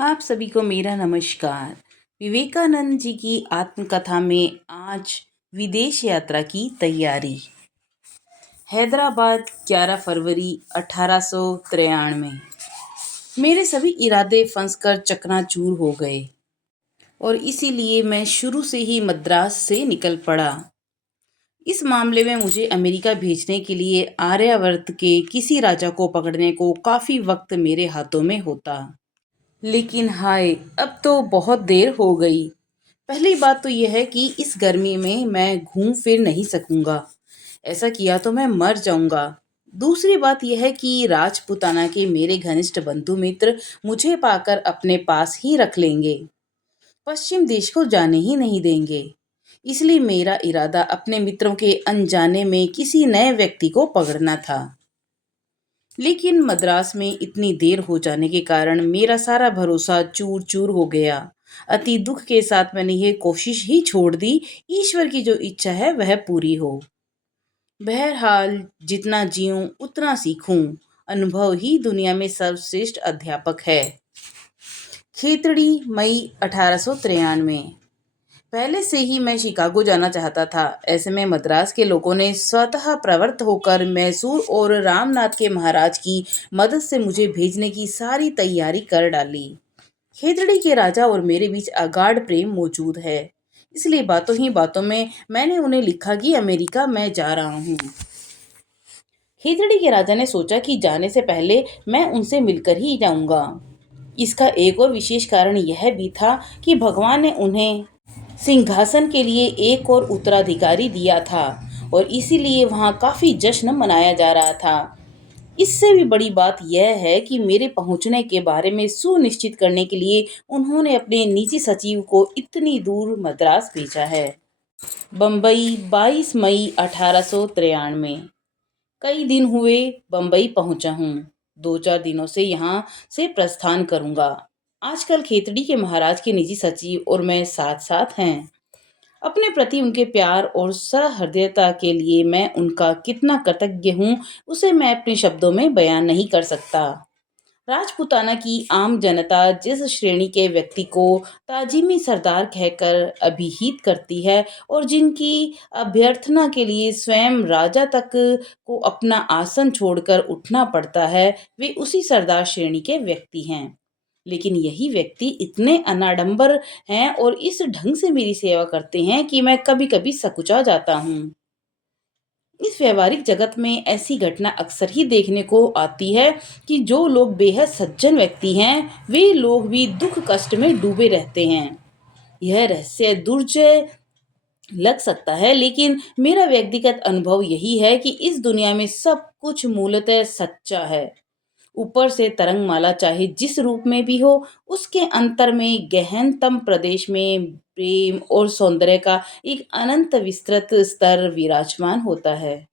आप सभी को मेरा नमस्कार। विवेकानंद जी की आत्मकथा में आज विदेश यात्रा की तैयारी। हैदराबाद 11 फरवरी 1893। मेरे सभी इरादे फंसकर चकनाचूर हो गए और इसीलिए मैं शुरू से ही मद्रास से निकल पड़ा। इस मामले में मुझे अमेरिका भेजने के लिए आर्यावर्त के किसी राजा को पकड़ने को काफ़ी वक्त मेरे हाथों में होता। लेकिन हाय, अब तो बहुत देर हो गई। पहली बात तो यह है कि इस गर्मी में मैं घूम फिर नहीं सकूंगा। ऐसा किया तो मैं मर जाऊंगा। दूसरी बात यह है कि राजपुताना के मेरे घनिष्ठ बंधु मित्र मुझे पाकर अपने पास ही रख लेंगे, पश्चिम देश को जाने ही नहीं देंगे। इसलिए मेरा इरादा अपने मित्रों के अनजाने में किसी नए व्यक्ति को पकड़ना था। लेकिन मद्रास में इतनी देर हो जाने के कारण मेरा सारा भरोसा चूर चूर हो गया। अति दुख के साथ मैंने ये कोशिश ही छोड़ दी। ईश्वर की जो इच्छा है वह पूरी हो। बहरहाल जितना जीऊं उतना सीखूं। अनुभव ही दुनिया में सर्वश्रेष्ठ अध्यापक है। खेतड़ी, मई 1893। पहले से ही मैं शिकागो जाना चाहता था। ऐसे में मद्रास के लोगों ने स्वतः प्रवृत्त होकर मैसूर और रामनाथ के महाराज की मदद से मुझे भेजने की सारी तैयारी कर डाली। खेतड़ी के राजा और मेरे बीच अगाढ़ प्रेम मौजूद है। इसलिए बातों ही बातों में मैंने उन्हें लिखा कि अमेरिका मैं जा रहा हूँ। खेतड़ी के राजा ने सोचा कि जाने से पहले मैं उनसे मिलकर ही जाऊंगा। इसका एक और विशेष कारण यह भी था कि भगवान ने उन्हें सिंहासन के लिए एक और उत्तराधिकारी दिया था और इसीलिए वहाँ काफ़ी जश्न मनाया जा रहा था। इससे भी बड़ी बात यह है कि मेरे पहुंचने के बारे में सुनिश्चित करने के लिए उन्होंने अपने निजी सचिव को इतनी दूर मद्रास भेजा है। बम्बई, 22 मई 1893। कई दिन हुए बम्बई पहुंचा हूँ। 2-4 दिनों से यहाँ से प्रस्थान करूँगा। आजकल खेतड़ी के महाराज के निजी सचिव और मैं साथ साथ हैं। अपने प्रति उनके प्यार और सहृदयता के लिए मैं उनका कितना कृतज्ञ हूँ, उसे मैं अपने शब्दों में बयान नहीं कर सकता। राजपूताना की आम जनता जिस श्रेणी के व्यक्ति को ताजिमी सरदार कहकर अभिहित करती है और जिनकी अभ्यर्थना के लिए स्वयं राजा तक को अपना आसन छोड़कर उठना पड़ता है, वे उसी सरदार श्रेणी के व्यक्ति हैं। लेकिन यही व्यक्ति इतने अनाडंबर हैं और इस ढंग से मेरी सेवा करते हैं कि मैं कभी कभी सकुचा जाता हूँ। इस व्यवहारिक जगत में ऐसी घटना अक्सर ही देखने को आती है कि जो लोग बेहद सज्जन व्यक्ति हैं, वे लोग भी दुख कष्ट में डूबे रहते हैं। यह रहस्य दुर्जय लग सकता है, लेकिन मेरा व्यक्तिगत अनुभव यही है कि इस दुनिया में सब कुछ मूलतः सच्चा है। ऊपर से तरंगमाला चाहे जिस रूप में भी हो, उसके अंतर में गहनतम प्रदेश में प्रेम और सौंदर्य का एक अनंत विस्तृत स्तर विराजमान होता है।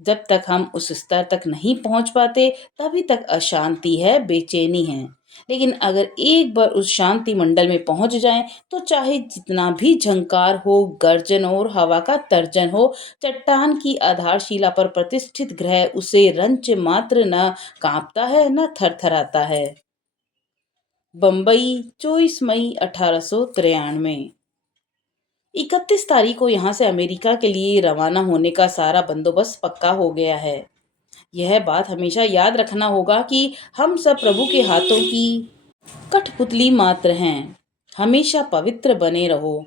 जब तक हम उस स्तर तक नहीं पहुंच पाते, तभी तक अशांति है, बेचैनी है। लेकिन अगर एक बार उस शांति मंडल में पहुंच जाएं, तो चाहे जितना भी झंकार हो, गर्जन और हवा का तर्जन हो, चट्टान की आधारशिला पर प्रतिष्ठित ग्रह उसे रंच मात्र न कांपता है, न थरथराता है। बम्बई, 24 मई 1893। 31 तारीख को यहाँ से अमेरिका के लिए रवाना होने का सारा बंदोबस्त पक्का हो गया है। यह बात हमेशा याद रखना होगा कि हम सब प्रभु के हाथों की कठपुतली मात्र हैं। हमेशा पवित्र बने रहो।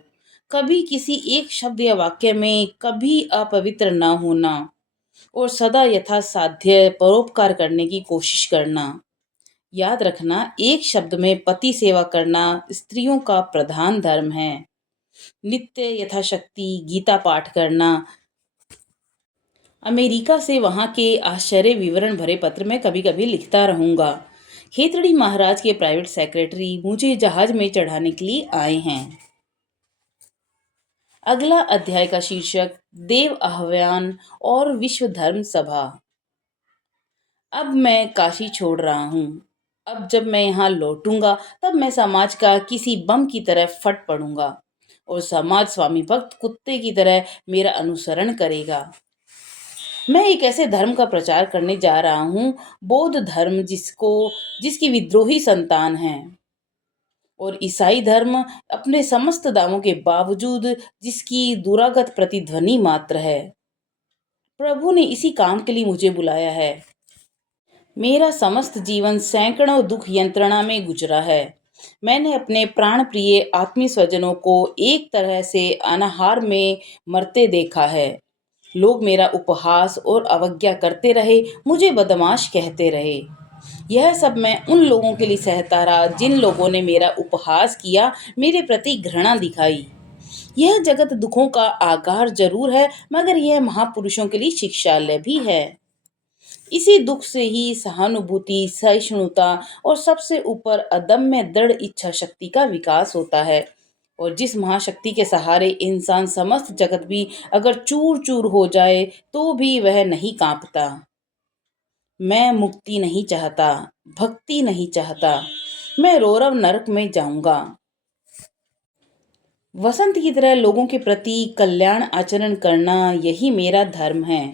कभी किसी एक शब्द या वाक्य में कभी अपवित्र ना होना और सदा यथासाध्य परोपकार करने की कोशिश करना। याद रखना, एक शब्द में पति सेवा करना स्त्रियों का प्रधान धर्म है। नित्य यथाशक्ति गीता पाठ करना। अमेरिका से वहाँ के आश्चर्य विवरण भरे पत्र मैं कभी कभी लिखता रहूँगा। खेतड़ी महाराज के प्राइवेट सेक्रेटरी मुझे जहाज में चढ़ाने के लिए आए हैं। अगला अध्याय का शीर्षक देव आह्वान और विश्व धर्म सभा। अब मैं काशी छोड़ रहा हूँ। अब जब मैं यहाँ लौटूंगा, तब मैं समाज का किसी बम की तरह फट पड़ूंगा और समाज स्वामी भक्त कुत्ते की तरह मेरा अनुसरण करेगा। मैं एक ऐसे धर्म का प्रचार करने जा रहा हूँ, बौद्ध धर्म, जिसकी विद्रोही संतान है। और ईसाई धर्म अपने समस्त दावों के बावजूद जिसकी दुरागत प्रतिध्वनि मात्र है। प्रभु ने इसी काम के लिए मुझे बुलाया है। मेरा समस्त जीवन सैकड़ों दुख यंत्रणा में गुजरा है। मैंने अपने प्राण प्रिय आत्मीय स्वजनों को एक तरह से अनाहार में मरते देखा है। लोग मेरा उपहास और अवज्ञा करते रहे, मुझे बदमाश कहते रहे। यह सब मैं उन लोगों के लिए सहता रहा जिन लोगों ने मेरा उपहास किया, मेरे प्रति घृणा दिखाई। यह जगत दुखों का आगार जरूर है, मगर यह महापुरुषों के लिए शिक्षालय भी है। इसी दुख से ही सहानुभूति, सहिष्णुता और सबसे ऊपर अदम्य दृढ़ इच्छा शक्ति का विकास होता है। और जिस महाशक्ति के सहारे इंसान समस्त जगत भी अगर चूर चूर हो जाए तो भी वह नहीं कांपता। मैं मुक्ति नहीं चाहता, भक्ति नहीं चाहता, मैं रौरव नरक में जाऊंगा। वसंत की तरह लोगों के प्रति कल्याण आचरण करना यही मेरा धर्म है।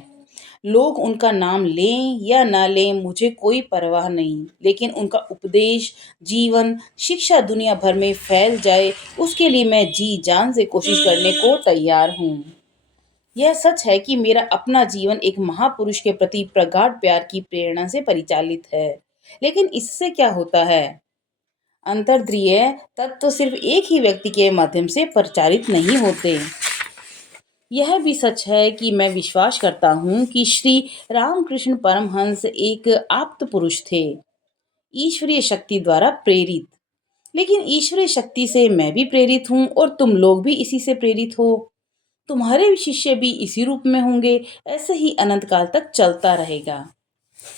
लोग उनका नाम लें या ना लें, मुझे कोई परवाह नहीं, लेकिन उनका उपदेश, जीवन, शिक्षा दुनिया भर में फैल जाए, उसके लिए मैं जी जान से कोशिश करने को तैयार हूँ। यह सच है कि मेरा अपना जीवन एक महापुरुष के प्रति प्रगाढ़ प्यार की प्रेरणा से परिचालित है। लेकिन इससे क्या होता है? अंतर्द्रिय तत्व सिर्फ एक ही व्यक्ति के माध्यम से प्रचारित नहीं होते। यह भी सच है कि मैं विश्वास करता हूँ कि श्री रामकृष्ण परमहंस एक आप्त पुरुष थे, ईश्वरीय शक्ति द्वारा प्रेरित। लेकिन ईश्वरीय शक्ति से मैं भी प्रेरित हूँ और तुम लोग भी इसी से प्रेरित हो। तुम्हारे शिष्य भी इसी रूप में होंगे। ऐसे ही अनंत काल तक चलता रहेगा।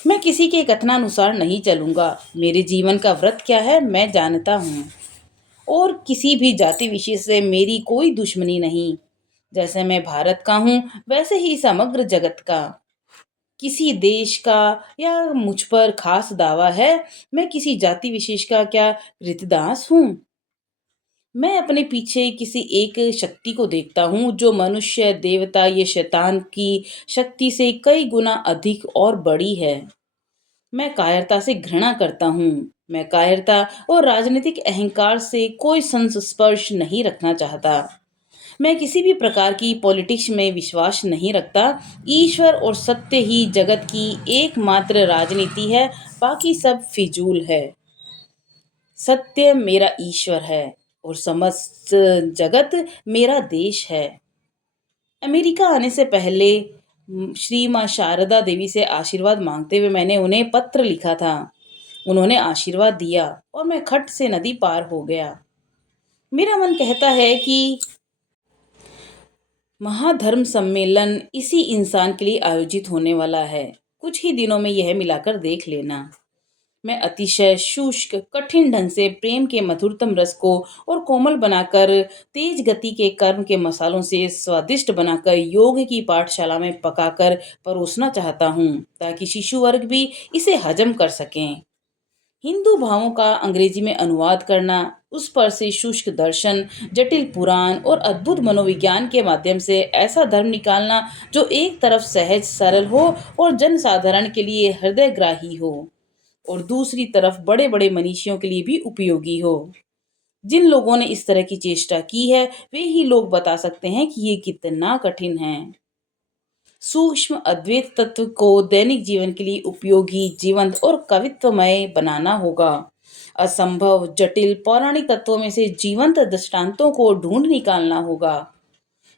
मैं किसी के कथनानुसार नहीं चलूंगा। मेरे जीवन का व्रत क्या है मैं जानता हूँ। और किसी भी जाति विशेष से मेरी कोई दुश्मनी नहीं। जैसे मैं भारत का हूँ, वैसे ही समग्र जगत का। किसी देश का या मुझ पर खास दावा है? मैं किसी जाति विशेष का क्या कृतदास हूँ? मैं अपने पीछे किसी एक शक्ति को देखता हूँ जो मनुष्य, देवता या शैतान की शक्ति से कई गुना अधिक और बड़ी है। मैं कायरता से घृणा करता हूँ। मैं कायरता और राजनीतिक अहंकार से कोई संस्पर्श नहीं रखना चाहता। मैं किसी भी प्रकार की पॉलिटिक्स में विश्वास नहीं रखता। ईश्वर और सत्य ही जगत की एकमात्र राजनीति है, बाकी सब फिजूल है। सत्य मेरा ईश्वर है और समस्त जगत मेरा देश है। अमेरिका आने से पहले श्री माँ शारदा देवी से आशीर्वाद मांगते हुए मैंने उन्हें पत्र लिखा था। उन्होंने आशीर्वाद दिया और मैं खट से नदी पार हो गया। मेरा मन कहता है कि महाधर्म सम्मेलन इसी इंसान के लिए आयोजित होने वाला है। कुछ ही दिनों में यह मिलाकर देख लेना। मैं अतिशय शुष्क, कठिन ढंग से प्रेम के मधुरतम रस को और कोमल बनाकर, तेज गति के कर्म के मसालों से स्वादिष्ट बनाकर योग की पाठशाला में पकाकर परोसना चाहता हूँ, ताकि शिशु वर्ग भी इसे हजम कर सकें। हिंदू भावों का अंग्रेजी में अनुवाद करना, उस पर से शुष्क दर्शन, जटिल पुराण और अद्भुत मनोविज्ञान के माध्यम से ऐसा धर्म निकालना जो एक तरफ सहज सरल हो और जन साधारण के लिए हृदयग्राही हो, और दूसरी तरफ बड़े बड़े मनीषियों के लिए भी उपयोगी हो। जिन लोगों ने इस तरह की चेष्टा की है, वे ही लोग बता सकते हैं कि ये कितना कठिन है। सूक्ष्म अद्वैत तत्व को दैनिक जीवन के लिए उपयोगी, जीवंत और कवित्वमय बनाना होगा। असंभव, जटिल पौराणिक तत्वों में से जीवंत दृष्टांतों को ढूंढ निकालना होगा।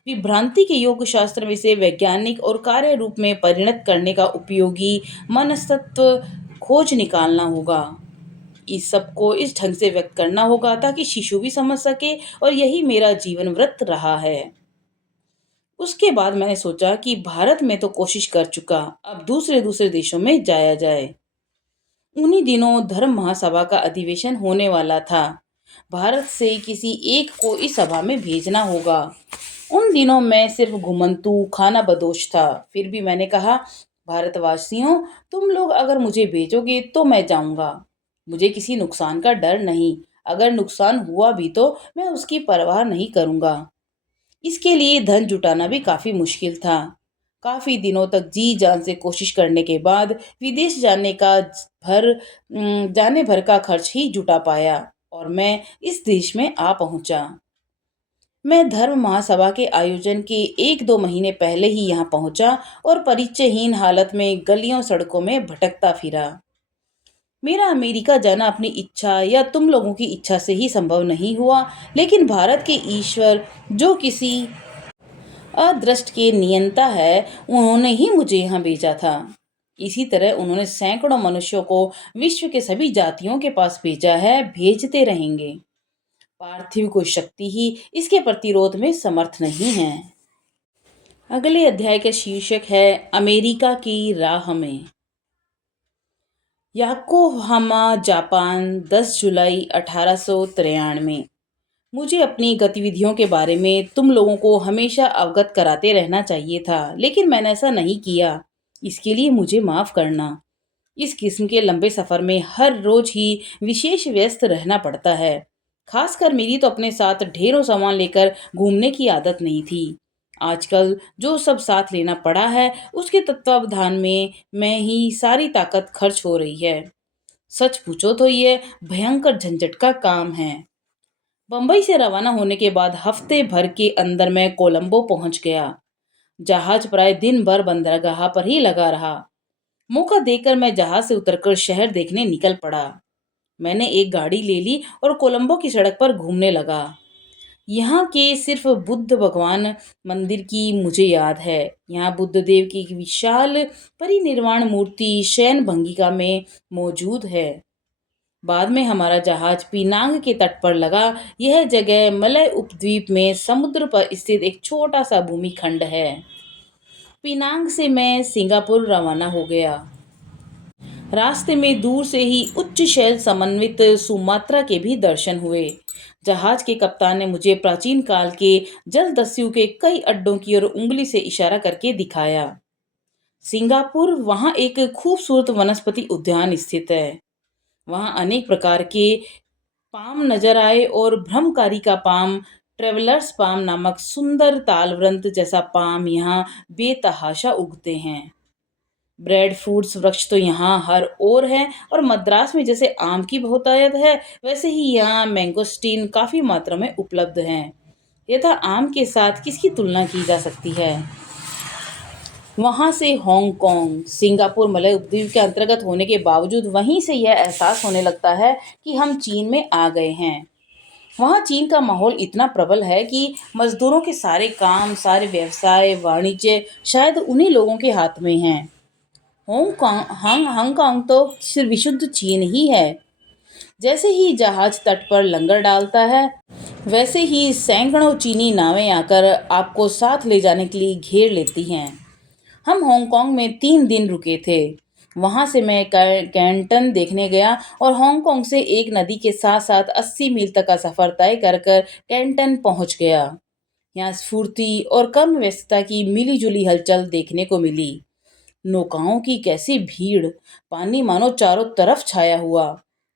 विभ्रांति के योग शास्त्र में से वैज्ञानिक और कार्य रूप में परिणत करने का उपयोगी मनस्तत्व खोज निकालना होगा। इस सबको इस ढंग से व्यक्त करना होगा ताकि शिशु भी समझ सके, और यही मेरा जीवन व्रत रहा है। उसके बाद मैंने सोचा कि भारत में तो कोशिश कर चुका, अब दूसरे दूसरे देशों में जाया जाए। उन्हीं दिनों धर्म महासभा का अधिवेशन होने वाला था। भारत से किसी एक को इस सभा में भेजना होगा। उन दिनों मैं सिर्फ घुमंतू खाना बदोश था। फिर भी मैंने कहा, भारतवासियों, तुम लोग अगर मुझे भेजोगे तो मैं जाऊंगा। मुझे किसी नुकसान का डर नहीं। अगर नुकसान हुआ भी तो मैं उसकी परवाह नहीं करूंगा। इसके लिए धन जुटाना भी काफी मुश्किल था। काफी दिनों तक जी जान से कोशिश करने के बाद विदेश जाने भर का खर्च ही जुटा पाया, और मैं इस देश में आ पहुंचा। मैं धर्म महासभा के आयोजन के 1-2 महीने पहले ही यहाँ पहुंचा और परिचयहीन हालत में गलियों सड़कों में भटकता फिरा। मेरा अमेरिका जाना अपनी इच्छा या तुम लोगों की इच्छा से ही संभव नहीं हुआ, लेकिन भारत के ईश्वर जो किसी अदृष्ट के नियंता है, उन्होंने ही मुझे यहाँ भेजा था। इसी तरह उन्होंने सैकड़ों मनुष्यों को विश्व के सभी जातियों के पास भेजा है, भेजते रहेंगे। पार्थिव कोई शक्ति ही इसके प्रतिरोध में समर्थ नहीं है। अगले अध्याय का शीर्षक है अमेरिका की राह में। याकोहामा, जापान, 10 जुलाई 1893। मुझे अपनी गतिविधियों के बारे में तुम लोगों को हमेशा अवगत कराते रहना चाहिए था, लेकिन मैंने ऐसा नहीं किया। इसके लिए मुझे माफ करना। इस किस्म के लंबे सफर में हर रोज ही विशेष व्यस्त रहना पड़ता है। खासकर मेरी तो अपने साथ ढेरों सामान लेकर घूमने की आदत नहीं थी। आजकल जो सब साथ लेना पड़ा है, उसके तत्वावधान में मैं ही सारी ताकत खर्च हो रही है। सच पूछो तो ये भयंकर झंझट का काम है। बंबई से रवाना होने के बाद हफ्ते भर के अंदर मैं कोलंबो पहुंच गया। जहाज प्राय दिन भर बंदरगाह पर ही लगा रहा। मौका देकर मैं जहाज से उतरकर शहर देखने निकल पड़ा। मैंने एक गाड़ी ले ली और कोलंबो की सड़क पर घूमने लगा। यहाँ के सिर्फ बुद्ध भगवान मंदिर की मुझे याद है। यहाँ बुद्ध देव की एक विशाल परिनिर्वाण मूर्ति शयन भंगिका में मौजूद है। बाद में हमारा जहाज पिनांग के तट पर लगा। यह जगह मलय उपद्वीप में समुद्र पर स्थित एक छोटा सा भूमिखंड है। पिनांग से मैं सिंगापुर रवाना हो गया। रास्ते में दूर से ही उच्च शैल समन्वित सुमात्रा के भी दर्शन हुए। जहाज के कप्तान ने मुझे प्राचीन काल के जलदस्यु के कई अड्डों की ओर उंगली से इशारा करके दिखाया। सिंगापुर वहाँ एक खूबसूरत वनस्पति उद्यान स्थित है। वहाँ अनेक प्रकार के पाम नजर आए और ब्रह्मकारी का पाम, ट्रेवलर्स पाम नामक सुंदर तालवृंत जैसा पाम यहाँ बेतहाशा उगते हैं। ब्रेड फ्रूट्स वृक्ष तो यहाँ हर ओर है और मद्रास में जैसे आम की बहुतायत है, वैसे ही यहाँ मैंगोस्टीन काफी मात्रा में उपलब्ध हैं। यथा आम के साथ किसकी तुलना की जा सकती है। वहाँ से हांगकांग, सिंगापुर मलय उपद्वीप के अंतर्गत होने के बावजूद वहीं से यह एहसास होने लगता है कि हम चीन में आ गए हैं। वहाँ चीन का माहौल इतना प्रबल है कि मजदूरों के सारे काम, सारे व्यवसाय, वाणिज्य शायद उन्हीं लोगों के हाथ में हैं। हांगकांग तो सिर्फ विशुद्ध चीन ही है। जैसे ही जहाज तट पर लंगर डालता है, वैसे ही सैकड़ों चीनी नावें आकर आपको साथ ले जाने के लिए घेर लेती हैं। हम हांगकांग में 3 दिन रुके थे। वहां से मैं कैंटन देखने गया और हांगकांग से एक नदी के साथ साथ 80 मील तक का सफर तय कर कैंटन पहुंच गया। यहाँ स्फूर्ति और कम व्यस्तता की मिली जुली हलचल देखने को मिली। नौकाओं की कैसी भीड़, पानी मानो चारों तरफ छाया हुआ।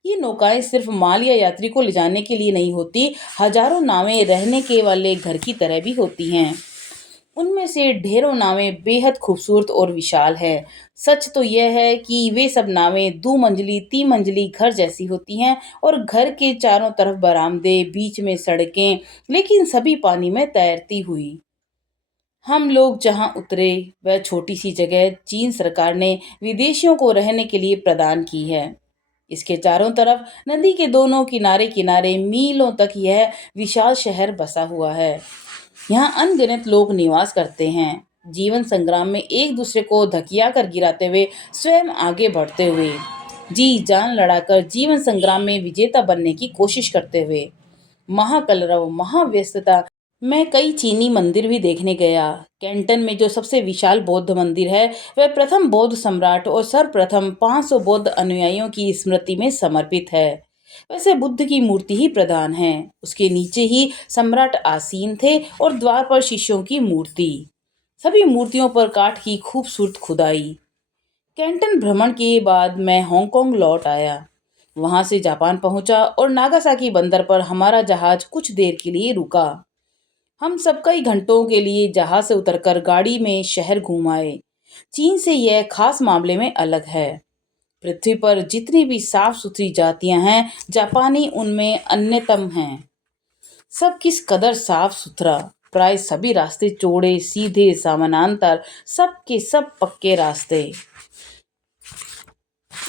ये नौकाएं सिर्फ माल या यात्री को ले जाने के लिए नहीं होती, हजारों नावें रहने के वाले घर की तरह भी होती हैं। उनमें से ढेरों नावें बेहद खूबसूरत और विशाल हैं। सच तो यह है कि वे सब नावें 2 मंजिली 3 मंजिली घर जैसी होती हैं और घर के चारों तरफ बरामदे, बीच में सड़कें, लेकिन सभी पानी में तैरती हुई। हम लोग जहां उतरे वह छोटी सी जगह चीन सरकार ने विदेशियों को रहने के लिए प्रदान की है। इसके चारों तरफ नदी के दोनों किनारे किनारे मीलों तक यह विशाल शहर बसा हुआ है। यहाँ अनगिनत लोग निवास करते हैं, जीवन संग्राम में एक दूसरे को धकिया कर गिराते हुए, स्वयं आगे बढ़ते हुए, जी जान लड़ाकर जीवन संग्राम में विजेता बनने की कोशिश करते हुए। महाकलरव, महाव्यस्तता। मैं कई चीनी मंदिर भी देखने गया। कैंटन में जो सबसे विशाल बौद्ध मंदिर है, वह प्रथम बौद्ध सम्राट और सर्वप्रथम 500 बौद्ध अनुयायियों की स्मृति में समर्पित है। वैसे बुद्ध की मूर्ति ही प्रधान है। उसके नीचे ही सम्राट आसीन थे और द्वार पर शिष्यों की मूर्ति। सभी मूर्तियों पर काठ की खूबसूरत खुदाई। कैंटन भ्रमण के बाद मैं हांगकांग लौट आया। वहां से जापान पहुंचा और नागासाकी बंदर पर हमारा जहाज कुछ देर के लिए रुका। हम सब कई घंटों के लिए जहाज से उतरकर गाड़ी में शहर घूम आए। चीन से यह खास मामले में अलग है। पृथ्वी पर जितनी भी साफ सुथरी जातियां हैं, जापानी उनमें अन्यतम हैं। सब किस कदर साफ सुथरा, प्राय सभी रास्ते चौड़े सीधे समानांतर, सब के सब पक्के रास्ते।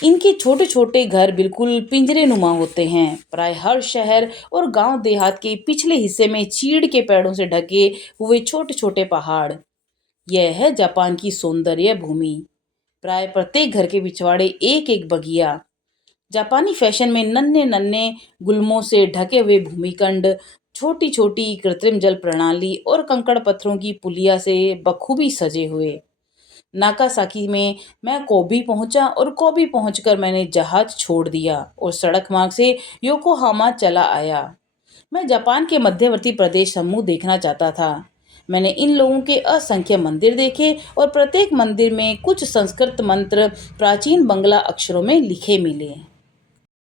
इनके छोटे छोटे घर बिल्कुल पिंजरे नुमा होते हैं। प्राय हर शहर और गांव देहात के पिछले हिस्से में चीड़ के पेड़ों से ढके हुए छोटे छोटे पहाड़। यह है जापान की सौंदर्य भूमि। प्राय प्रत्येक घर के पिछवाड़े एक एक बगिया। जापानी फैशन में नन्हे नन्हे गुल्मों से ढके हुए भूमिखंड, छोटी छोटी कृत्रिम जल प्रणाली और कंकड़ पत्थरों की पुलिया से बखूबी सजे हुए। नागासाकी में मैं कोबी पहुंचा और कोबी पहुंचकर मैंने जहाज छोड़ दिया और सड़क मार्ग से योकोहामा चला आया। मैं जापान के मध्यवर्ती प्रदेश समूह देखना चाहता था। मैंने इन लोगों के असंख्य मंदिर देखे और प्रत्येक मंदिर में कुछ संस्कृत मंत्र प्राचीन बंगला अक्षरों में लिखे मिले।